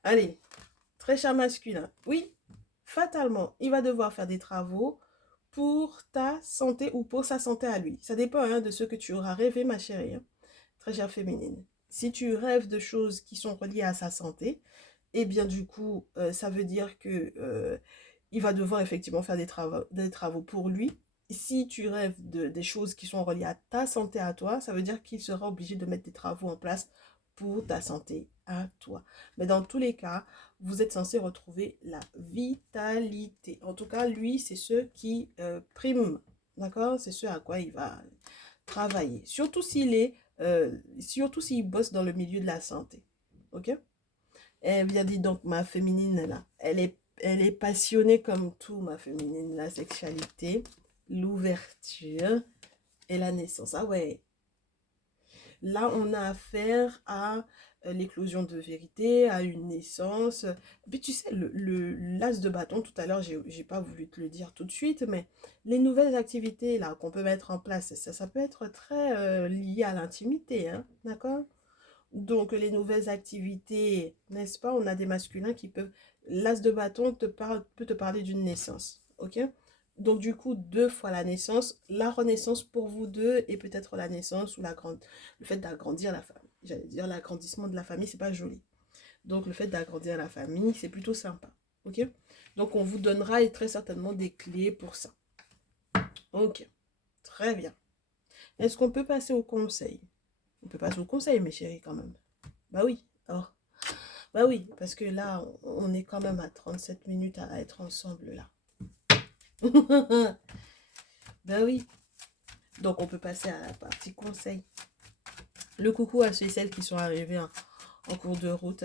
Allez, très cher masculin. Oui, fatalement, il va devoir faire des travaux pour ta santé ou pour sa santé à lui. Ça dépend hein, de ce que tu auras rêvé, ma chérie, hein. Très chère féminine. Si tu rêves de choses qui sont reliées à sa santé, eh bien du coup, ça veut dire que il va devoir effectivement faire des travaux pour lui. Si tu rêves des choses qui sont reliées à ta santé à toi, ça veut dire qu'il sera obligé de mettre des travaux en place pour ta santé à toi. Mais dans tous les cas, vous êtes censé retrouver la vitalité. En tout cas, lui, c'est ce qui prime. D'accord? C'est ce à quoi il va travailler. Surtout s'il bosse dans le milieu de la santé. Ok? Eh bien, dit donc, ma féminine, là, elle est passionnée comme tout, ma féminine, la sexualité, l'ouverture et la naissance. Ah ouais, là, on a affaire à l'éclosion de vérité, à une naissance. Puis tu sais, l'as de bâton, tout à l'heure, j'ai pas voulu te le dire tout de suite, mais les nouvelles activités là qu'on peut mettre en place, ça peut être très lié à l'intimité, hein, d'accord? Donc, les nouvelles activités, n'est-ce pas? On a des masculins qui peuvent... L'as de bâton peut te parler d'une naissance, ok? Donc, du coup, 2 fois la naissance, la renaissance pour vous deux et peut-être la naissance ou le fait d'agrandir la famille. J'allais dire l'agrandissement de la famille, c'est pas joli. Donc, le fait d'agrandir la famille, c'est plutôt sympa, ok? Donc, on vous donnera et très certainement des clés pour ça. Ok, très bien. Est-ce qu'on peut passer au conseil? On peut passer au conseil, mes chéris, quand même. Bah oui. Alors, bah oui, parce que là, on est quand même à 37 minutes à être ensemble là. Bah oui. Donc on peut passer à la partie conseil. Le coucou à ceux et celles qui sont arrivés en cours de route.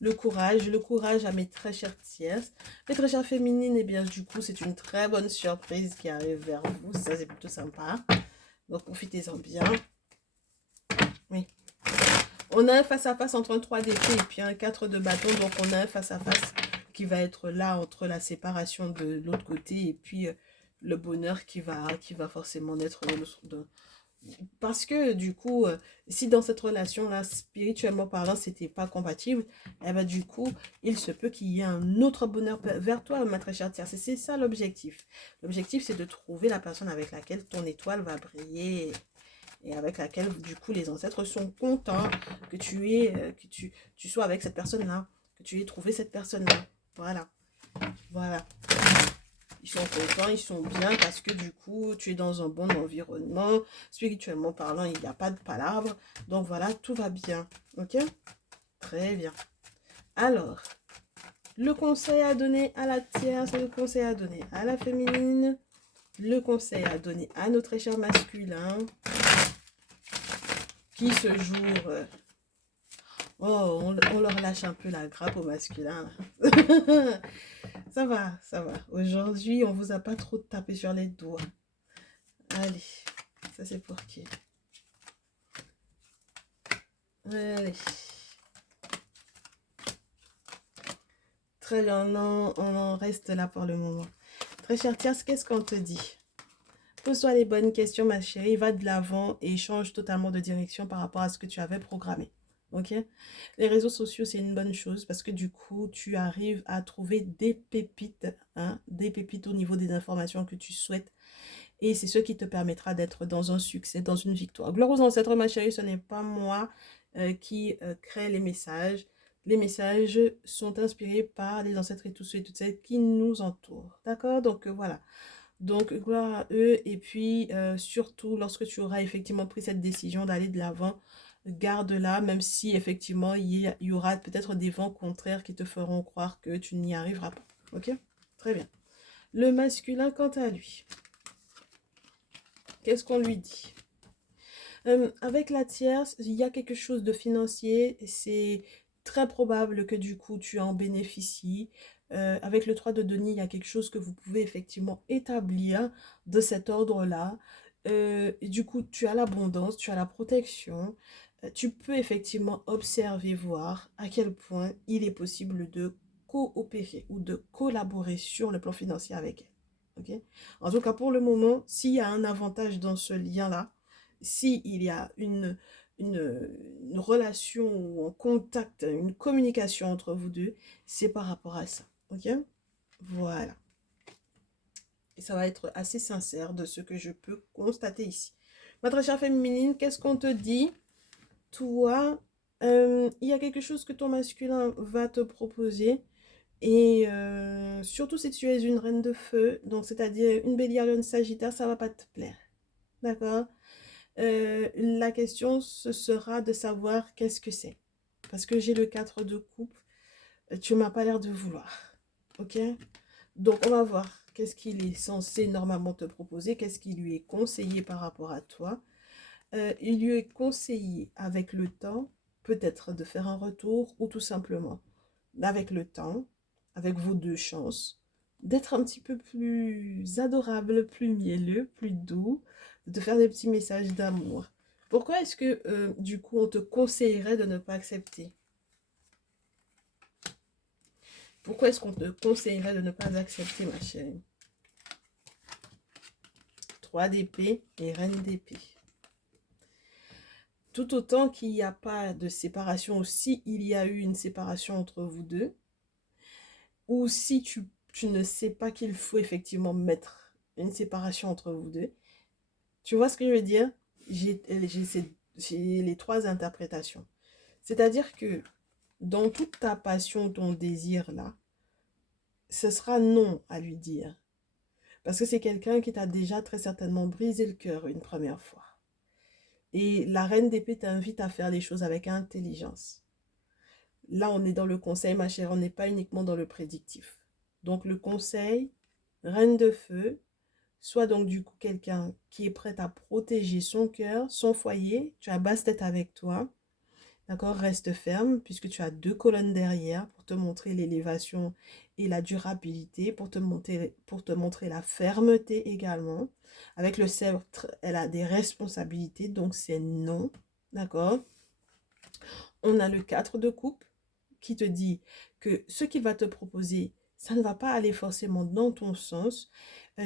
Le courage à mes très chères tierces. Mes très chères féminines, et bien du coup, c'est une très bonne surprise qui arrive vers vous. Ça, c'est plutôt sympa. Donc profitez-en bien. Oui. On a un face-à-face entre un 3 d'épée et puis un 4 de bâton. Donc, on a un face-à-face qui va être là entre la séparation de l'autre côté et puis le bonheur qui va forcément naître parce que du coup, si dans cette relation-là, spirituellement parlant, c'était pas compatible, eh ben, du coup, il se peut qu'il y ait un autre bonheur vers toi, ma très chère tierce. C'est ça l'objectif. L'objectif, c'est de trouver la personne avec laquelle ton étoile va briller et avec laquelle, du coup, les ancêtres sont contents que tu sois avec cette personne-là, que tu aies trouvé cette personne-là. Voilà. Voilà. Ils sont contents, ils sont bien parce que du coup, tu es dans un bon environnement. Spirituellement parlant, il n'y a pas de palabres. Donc voilà, tout va bien. Ok? Très bien. Alors, le conseil à donner à la tierce, le conseil à donner à la féminine, le conseil à donner à nos très chers masculins qui ce jour... oh, on leur lâche un peu la grappe au masculin. Ça va, ça va. Aujourd'hui, on vous a pas trop tapé sur les doigts. Allez, ça c'est pour qui? Allez. Très bien, on en reste là pour le moment. Très chère tierce, qu'est-ce qu'on te dit? Pose-toi les bonnes questions, ma chérie. Va de l'avant et change totalement de direction par rapport à ce que tu avais programmé. Ok? Les réseaux sociaux, c'est une bonne chose parce que du coup, tu arrives à trouver des pépites, hein, des pépites au niveau des informations que tu souhaites. Et c'est ce qui te permettra d'être dans un succès, dans une victoire. Gloire aux ancêtres, ma chérie, ce n'est pas moi qui crée les messages. Les messages sont inspirés par les ancêtres et tous ceux et toutes celles qui nous entourent. D'accord? Donc voilà. Donc gloire à eux. Et puis surtout, lorsque tu auras effectivement pris cette décision d'aller de l'avant, garde-la, même si effectivement il y aura peut-être des vents contraires qui te feront croire que tu n'y arriveras pas. Ok? Très bien. Le masculin, quant à lui, qu'est-ce qu'on lui dit? Avec la tierce, il y a quelque chose de financier. C'est très probable que du coup, tu en bénéficies. Avec le 3 de denier, il y a quelque chose que vous pouvez effectivement établir de cet ordre-là. Et du coup, tu as l'abondance, tu as la protection. Tu peux effectivement observer, voir à quel point il est possible de coopérer ou de collaborer sur le plan financier avec elle. Ok? En tout cas, pour le moment, s'il y a un avantage dans ce lien-là, s'il y a une relation ou un contact, une communication entre vous deux, c'est par rapport à ça. Ok? Voilà. Et ça va être assez sincère de ce que je peux constater ici. Ma très chère féminine, qu'est-ce qu'on te dit? Toi, il y a quelque chose que ton masculin va te proposer. Et surtout si tu es une reine de feu, donc c'est-à-dire une bélier, une sagittaire, ça va pas te plaire. D'accord? La question, ce sera de savoir qu'est-ce que c'est. Parce que j'ai le 4 de coupe, tu m'as pas l'air de vouloir. Ok? Donc, on va voir qu'est-ce qu'il est censé normalement te proposer, qu'est-ce qui lui est conseillé par rapport à toi. Il lui est conseillé avec le temps, peut-être de faire un retour ou tout simplement, avec le temps, avec vos deux chances, d'être un petit peu plus adorable, plus mielleux, plus doux, de faire des petits messages d'amour. Pourquoi est-ce que, du coup, on te conseillerait de ne pas accepter? Pourquoi est-ce qu'on te conseillerait de ne pas accepter, ma chérie? 3 d'épée et reine d'épée. Tout autant qu'il n'y a pas de séparation, ou si il y a eu une séparation entre vous deux, ou si tu ne sais pas qu'il faut effectivement mettre une séparation entre vous deux, tu vois ce que je veux dire? J'ai les 3 interprétations. C'est-à-dire que dans toute ta passion, ton désir là, ce sera non à lui dire. Parce que c'est quelqu'un qui t'a déjà très certainement brisé le cœur une première fois. Et la reine d'épée t'invite à faire les choses avec intelligence. Là, on est dans le conseil, ma chère, on n'est pas uniquement dans le prédictif. Donc le conseil, reine de feu, soit donc du coup quelqu'un qui est prêt à protéger son cœur, son foyer, tu as basse tête avec toi, d'accord, reste ferme puisque tu as 2 colonnes derrière pour te montrer l'élévation et la durabilité, pour te montrer la fermeté également. Avec le sceptre, elle a des responsabilités, donc c'est non, d'accord. On a le 4 de coupe qui te dit que ce qu'il va te proposer, ça ne va pas aller forcément dans ton sens.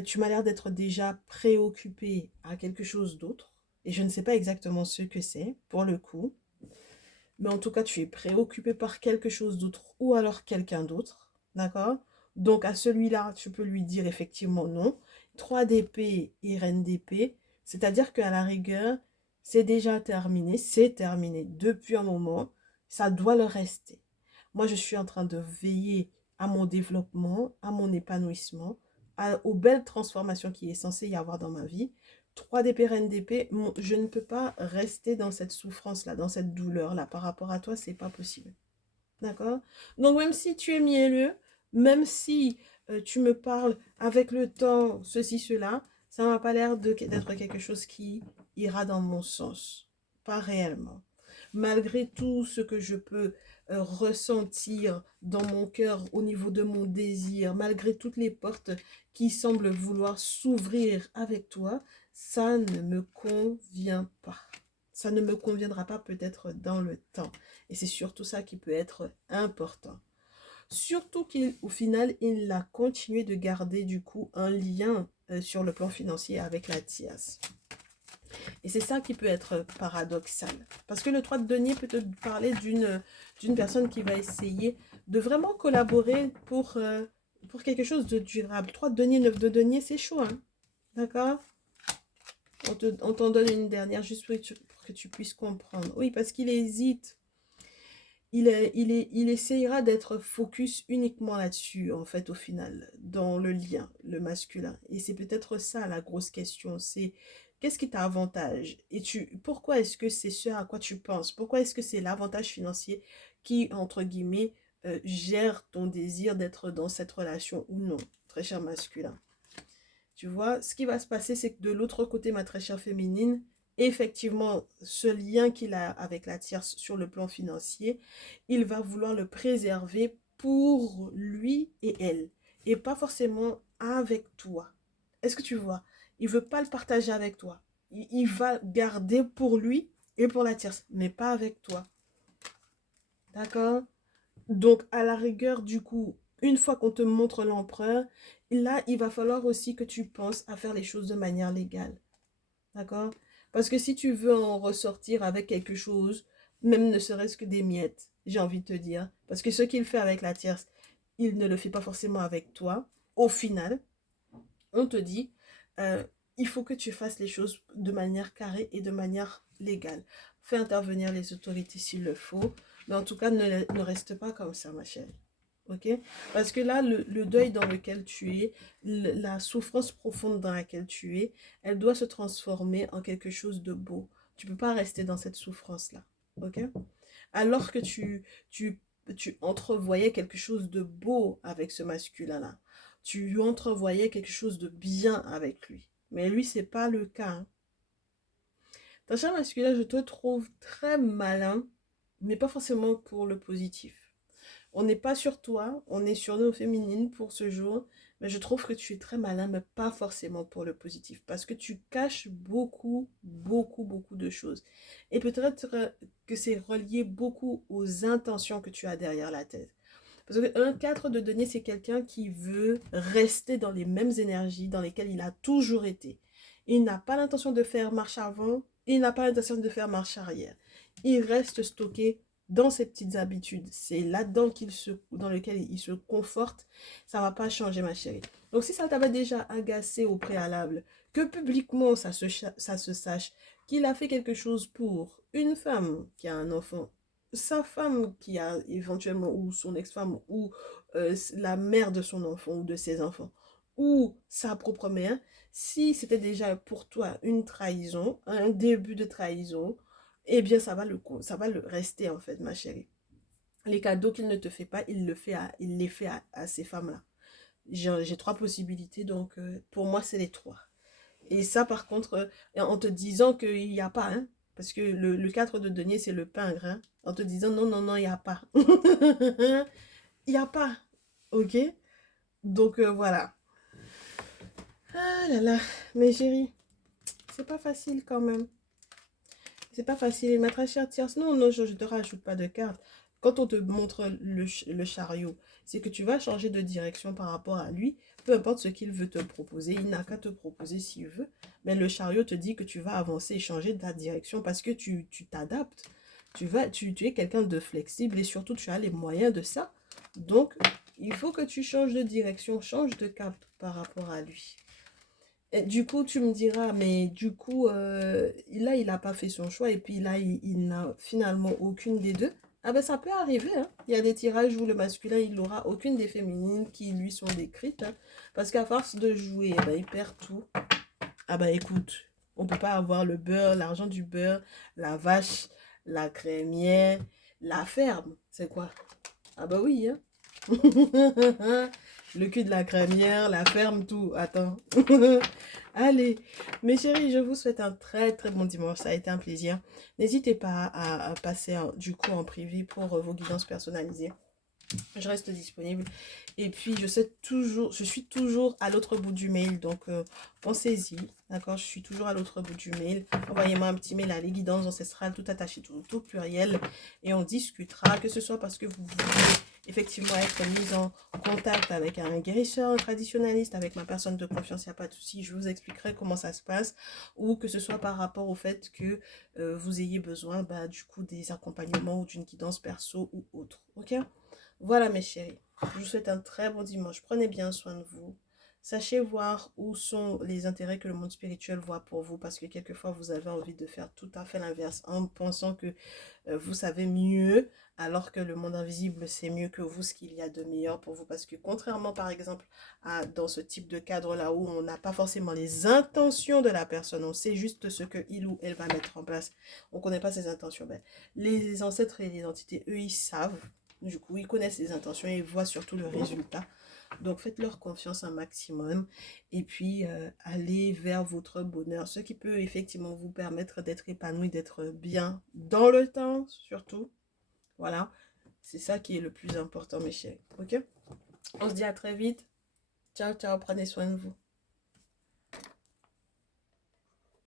Tu m'as l'air d'être déjà préoccupé à quelque chose d'autre. Et je ne sais pas exactement ce que c'est, pour le coup. Mais en tout cas, tu es préoccupé par quelque chose d'autre ou alors quelqu'un d'autre. D'accord? Donc, à celui-là, tu peux lui dire effectivement non. 3 d'épée et reine d'épée. C'est-à-dire qu'à la rigueur, c'est déjà terminé. C'est terminé depuis un moment. Ça doit le rester. Moi, je suis en train de veiller à mon développement, à mon épanouissement, aux belles transformations qui est censé y avoir dans ma vie. 3 d'épée, reine d'épée, je ne peux pas rester dans cette souffrance-là, dans cette douleur-là. Par rapport à toi, c'est pas possible. D'accord? Donc, même si tu es mielleux, même si tu me parles avec le temps, ceci, cela, ça m'a pas l'air d'être quelque chose qui ira dans mon sens. Pas réellement. Malgré tout ce que je peux ressentir dans mon cœur au niveau de mon désir, malgré toutes les portes qui semblent vouloir s'ouvrir avec toi, ça ne me convient pas. Ça ne me conviendra pas peut-être dans le temps. Et c'est surtout ça qui peut être important. Surtout qu'au final, il a continué de garder du coup un lien sur le plan financier avec la tierce. Et c'est ça qui peut être paradoxal. Parce que le 3 de denier peut te parler d'une personne qui va essayer de vraiment collaborer pour quelque chose de durable. 3 de denier, 9 de denier, c'est chaud, hein? D'accord? On t'en donne une dernière juste pour que tu puisses comprendre. Oui, parce qu'il hésite. Il essayera d'être focus uniquement là-dessus, en fait, au final, dans le lien, le masculin. Et c'est peut-être ça la grosse question, c'est qu'est-ce qui t'avantage? Et pourquoi est-ce que c'est ce à quoi tu penses? Pourquoi est-ce que c'est l'avantage financier qui, entre guillemets, gère ton désir d'être dans cette relation ou non, très cher masculin? Tu vois, ce qui va se passer, c'est que de l'autre côté, ma très chère féminine, effectivement, ce lien qu'il a avec la tierce sur le plan financier, il va vouloir le préserver pour lui et elle, et pas forcément avec toi. Est-ce que tu vois? Il veut pas le partager avec toi. Il va garder pour lui et pour la tierce, mais pas avec toi. D'accord? Donc, à la rigueur, du coup, une fois qu'on te montre l'empereur, là, il va falloir aussi que tu penses à faire les choses de manière légale. D'accord? Parce que si tu veux en ressortir avec quelque chose, même ne serait-ce que des miettes, j'ai envie de te dire. Parce que ce qu'il fait avec la tierce, il ne le fait pas forcément avec toi. Au final, on te dit, euh, il faut que tu fasses les choses de manière carrée et de manière légale. Fais intervenir les autorités s'il le faut. Mais en tout cas, ne reste pas comme ça, ma chérie. Ok? Parce que là, le deuil dans lequel tu es, la souffrance profonde dans laquelle tu es, elle doit se transformer en quelque chose de beau. Tu ne peux pas rester dans cette souffrance-là. Ok? Alors que tu entrevoyais quelque chose de beau avec ce masculin-là. Tu entrevoyais quelque chose de bien avec lui. Mais lui, c'est pas le cas. Hein. Ton cher masculin, je te trouve très malin, mais pas forcément pour le positif. On n'est pas sur toi, on est sur nos féminines pour ce jour, mais je trouve que tu es très malin, mais pas forcément pour le positif, parce que tu caches beaucoup, beaucoup, beaucoup de choses. Et peut-être que c'est relié beaucoup aux intentions que tu as derrière la tête. Parce qu'un 4 de denier, c'est quelqu'un qui veut rester dans les mêmes énergies dans lesquelles il a toujours été. Il n'a pas l'intention de faire marche avant, il n'a pas l'intention de faire marche arrière. Il reste stocké dans ses petites habitudes. C'est là-dedans dans lequel il se conforte. Ça ne va pas changer, ma chérie. Donc, si ça t'avait déjà agacé au préalable, que publiquement ça se sache qu'il a fait quelque chose pour une femme qui a un enfant, sa femme qui a éventuellement, ou son ex-femme, ou la mère de son enfant ou de ses enfants, ou sa propre mère, si c'était déjà pour toi une trahison, un début de trahison, eh bien ça va le rester en fait, ma chérie. Les cadeaux qu'il ne te fait pas, il les fait à ces femmes-là. J'ai trois possibilités, donc pour moi, c'est les trois. Et ça, par contre, en te disant qu'il n'y a pas, hein, parce que le 4 de denier, c'est le pingre, hein, en te disant non, non, non, il n'y a pas. Il n'y a pas, ok? Donc voilà. Ah là là, mais chérie, c'est pas facile quand même. C'est pas facile. Ma très chère tierce, non, non, je ne te rajoute pas de carte. Quand on te montre le chariot, c'est que tu vas changer de direction par rapport à lui. Peu importe ce qu'il veut te proposer, il n'a qu'à te proposer s'il veut. Mais le chariot te dit que tu vas avancer et changer ta direction parce que tu t'adaptes. Tu es quelqu'un de flexible et surtout tu as les moyens de ça. Donc, il faut que tu changes de direction, change de cap par rapport à lui. Et du coup, tu me diras, mais du coup, là, il n'a pas fait son choix et puis là, il n'a finalement aucune des deux. Ah ben, ça peut arriver, hein. Il y a des tirages où le masculin, il n'aura aucune des féminines qui lui sont décrites. Hein, parce qu'à force de jouer, eh ben, il perd tout. Ah ben, écoute, on ne peut pas avoir le beurre, l'argent du beurre, la vache, la crémière, la ferme. C'est quoi? Ah ben oui, hein. Le cul de la crémière, la ferme, tout. Attends. Allez, mes chéris, je vous souhaite un très très bon dimanche. Ça a été un plaisir. N'hésitez pas à passer du coup en privé pour vos guidances personnalisées. Je reste disponible. Et puis, je suis toujours à l'autre bout du mail. Donc, pensez-y. D'accord? Je suis toujours à l'autre bout du mail. Envoyez-moi un petit mail à les guidances ancestrales, tout attaché, tout pluriel. Et on discutera, que ce soit parce que vous voulez effectivement être mise en contact avec un guérisseur, un traditionnaliste, avec ma personne de confiance, il n'y a pas de souci, je vous expliquerai comment ça se passe, ou que ce soit par rapport au fait que vous ayez besoin du coup des accompagnements ou d'une guidance perso ou autre. Ok? Voilà mes chéris, je vous souhaite un très bon dimanche, prenez bien soin de vous. Sachez voir où sont les intérêts que le monde spirituel voit pour vous, parce que quelquefois vous avez envie de faire tout à fait l'inverse en pensant que vous savez mieux, alors que le monde invisible sait mieux que vous ce qu'il y a de meilleur pour vous. Parce que contrairement par exemple à dans ce type de cadre-là où on n'a pas forcément les intentions de la personne, on sait juste ce que il ou elle va mettre en place, on ne connaît pas ses intentions. Ben, les ancêtres et les entités, eux, ils savent. Du coup, ils connaissent les intentions et ils voient surtout le résultat. Donc, faites-leur confiance un maximum et puis allez vers votre bonheur, ce qui peut effectivement vous permettre d'être épanoui, d'être bien dans le temps, surtout. Voilà, c'est ça qui est le plus important, mes chéris. Ok? On se dit à très vite. Ciao, ciao, prenez soin de vous.